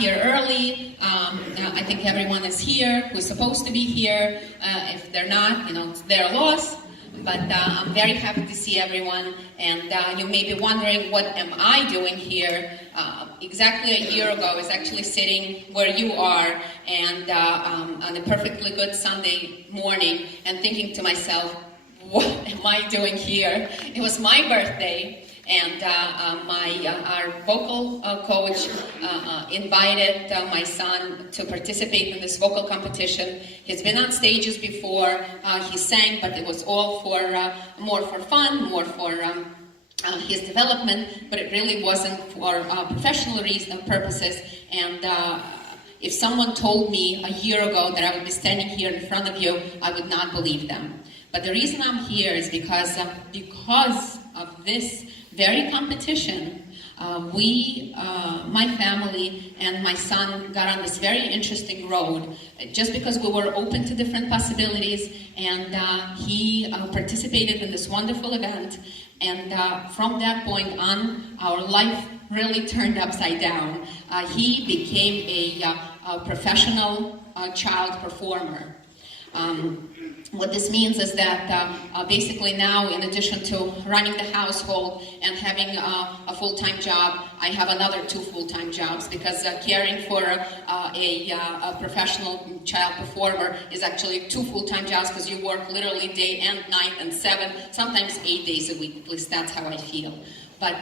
here early. I think everyone is here who's supposed to be here. If they're not, it's their loss. But I'm very happy to see everyone. And you may be wondering, what am I doing here? Exactly a year ago, I was actually sitting where you are, and on a perfectly good Sunday morning, and thinking to myself, what am I doing here? It was my birthday. And our vocal coach invited my son to participate in this vocal competition. He's been on stages before. He sang, but it was all for more for fun, more for his development. But it really wasn't for professional purposes. And if someone told me a year ago that I would be standing here in front of you, I would not believe them. But the reason I'm here is because of this very competition. My family and my son got on this very interesting road just because we were open to different possibilities, and he participated in this wonderful event, and from that point on, our life really turned upside down. He became a professional child performer. What this means is that basically now, in addition to running the household and having a full-time job, I have another 2 full-time jobs, because caring for a professional child performer is actually 2 full-time jobs, because you work literally day and night and 7, sometimes 8 days a week. At least that's how I feel. But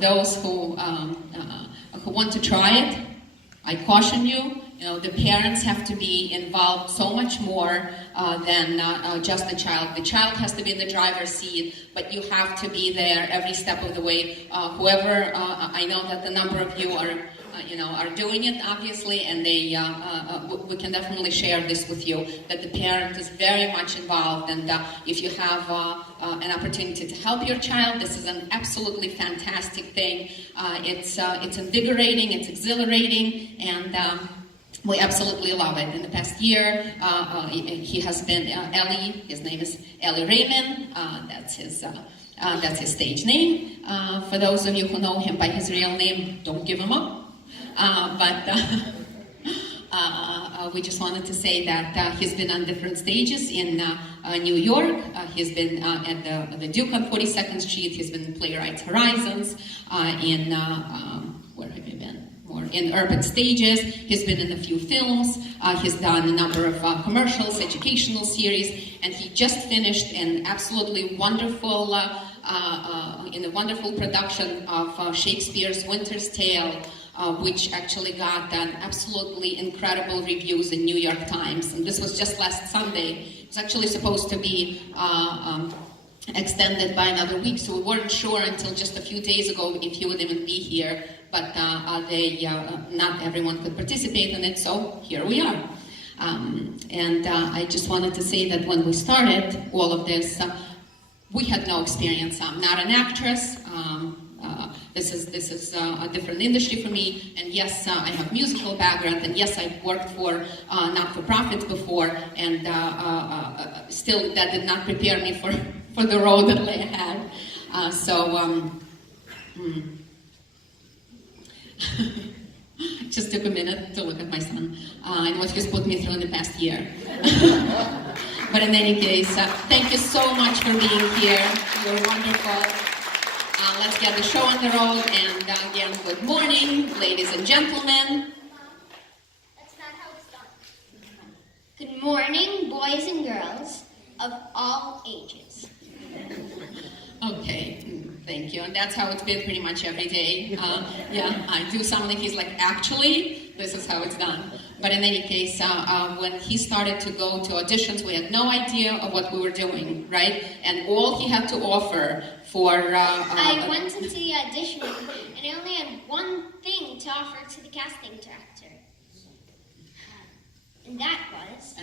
those who want to try it, I caution you. The parents have to be involved so much more than just the child. The child has to be in the driver's seat, but you have to be there every step of the way. I know that the number of you are doing it, obviously, and we can definitely share this with you, that the parent is very much involved, and if you have an opportunity to help your child, this is an absolutely fantastic thing. It's invigorating, it's exhilarating, and we absolutely love it. In the past year, he has been Ellie. His name is Ellie Raymond. That's his stage name. For those of you who know him by his real name, don't give him up. We just wanted to say that he's been on different stages in New York. He's been at the Duke on 42nd Street. He's been in Playwrights Horizons. Where have you been? More in urban stages. He's been in a few films. He's done a number of commercials, educational series, and he just finished an absolutely wonderful production of Shakespeare's Winter's Tale, which actually got absolutely incredible reviews in New York Times. And this was just last Sunday. It was actually supposed to be extended by another week, so we weren't sure until just a few days ago if he would even be here. But not everyone could participate in it, so here we are. I just wanted to say that when we started all of this, we had no experience. I'm not an actress. This is a different industry for me, and yes, I have musical background, and yes, I've worked for not-for-profits before, and still that did not prepare me for the road that lay ahead. Just took a minute to look at my son and what he's put me through in the past year. But in any case, thank you so much for being here. You're wonderful. Let's get the show on the road. And again, good morning, ladies and gentlemen. That's not how it's done. Good morning, boys and girls of all ages. Okay, thank you. And that's how it's been pretty much every day. I do something, he's like, actually, this is how it's done. But in any case, when he started to go to auditions, we had no idea of what we were doing, right? And all he had to offer for... I went into the audition, and I only had one thing to offer to the casting director. And that was...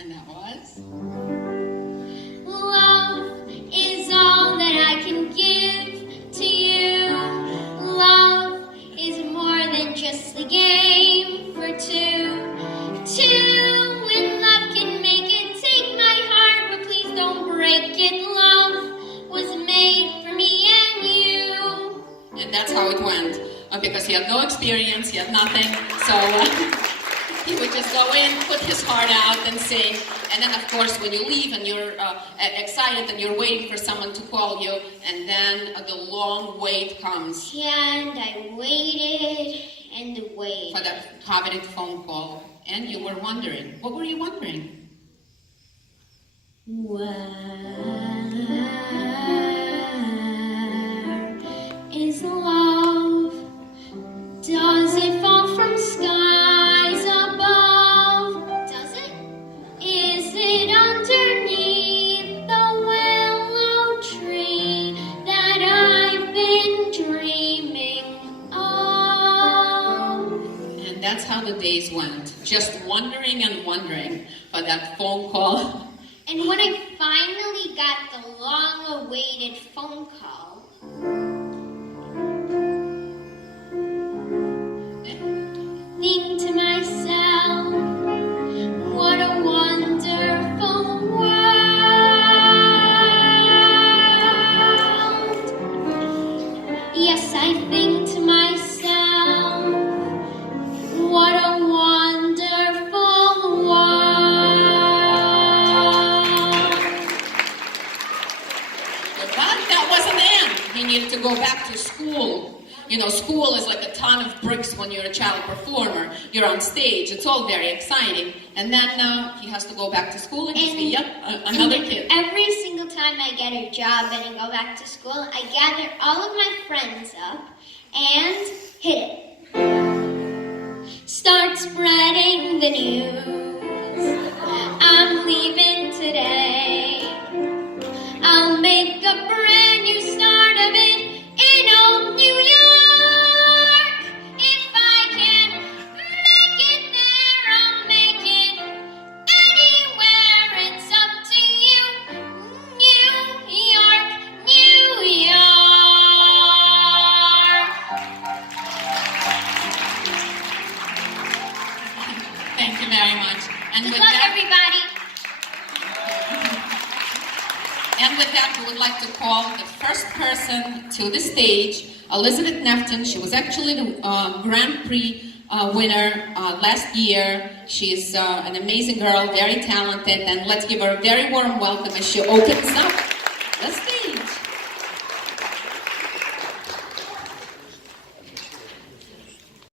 Love is all that I can give to you. Love is more than just a game for two. And love can make it. Take my heart, but please don't break it. Love was made for me and you. And that's how it went. because he had no experience, he had nothing. So he would just go in, put his heart out and sing. And then, of course, when you leave and you're excited and you're waiting for someone to call you, and then the long wait comes. Yeah, and I waited and waited. For that coveted phone call. And you were wondering. What were you wondering? Where is love? Does it fall from skies above? Does it? Is it underneath the willow tree that I've been dreaming of? And that's how the days went. Just wondering and wondering for that phone call. And when I finally got the long-awaited phone call, think to myself, what a wonderful world. Yes, I think to myself, what a wonderful world. He needed to go back to school. You know, school is like a ton of bricks when you're a child performer. You're on stage. It's all very exciting. And then he has to go back to school and just be, yep, another kid. Every single time I get a job and I go back to school, I gather all of my friends up and hit it. Start spreading the news. I'm leaving today. I'll make a brand new start of it in old New York. If I can make it there, I'll make it anywhere. It's up to you, New York, New York. Thank you very much. And Good with luck, that, everybody. And with that, we would like to call the first person to the stage, Elizabeth Nefton. She was actually the Grand Prix winner last year. She's an amazing girl, very talented, and let's give her a very warm welcome as she opens up the stage.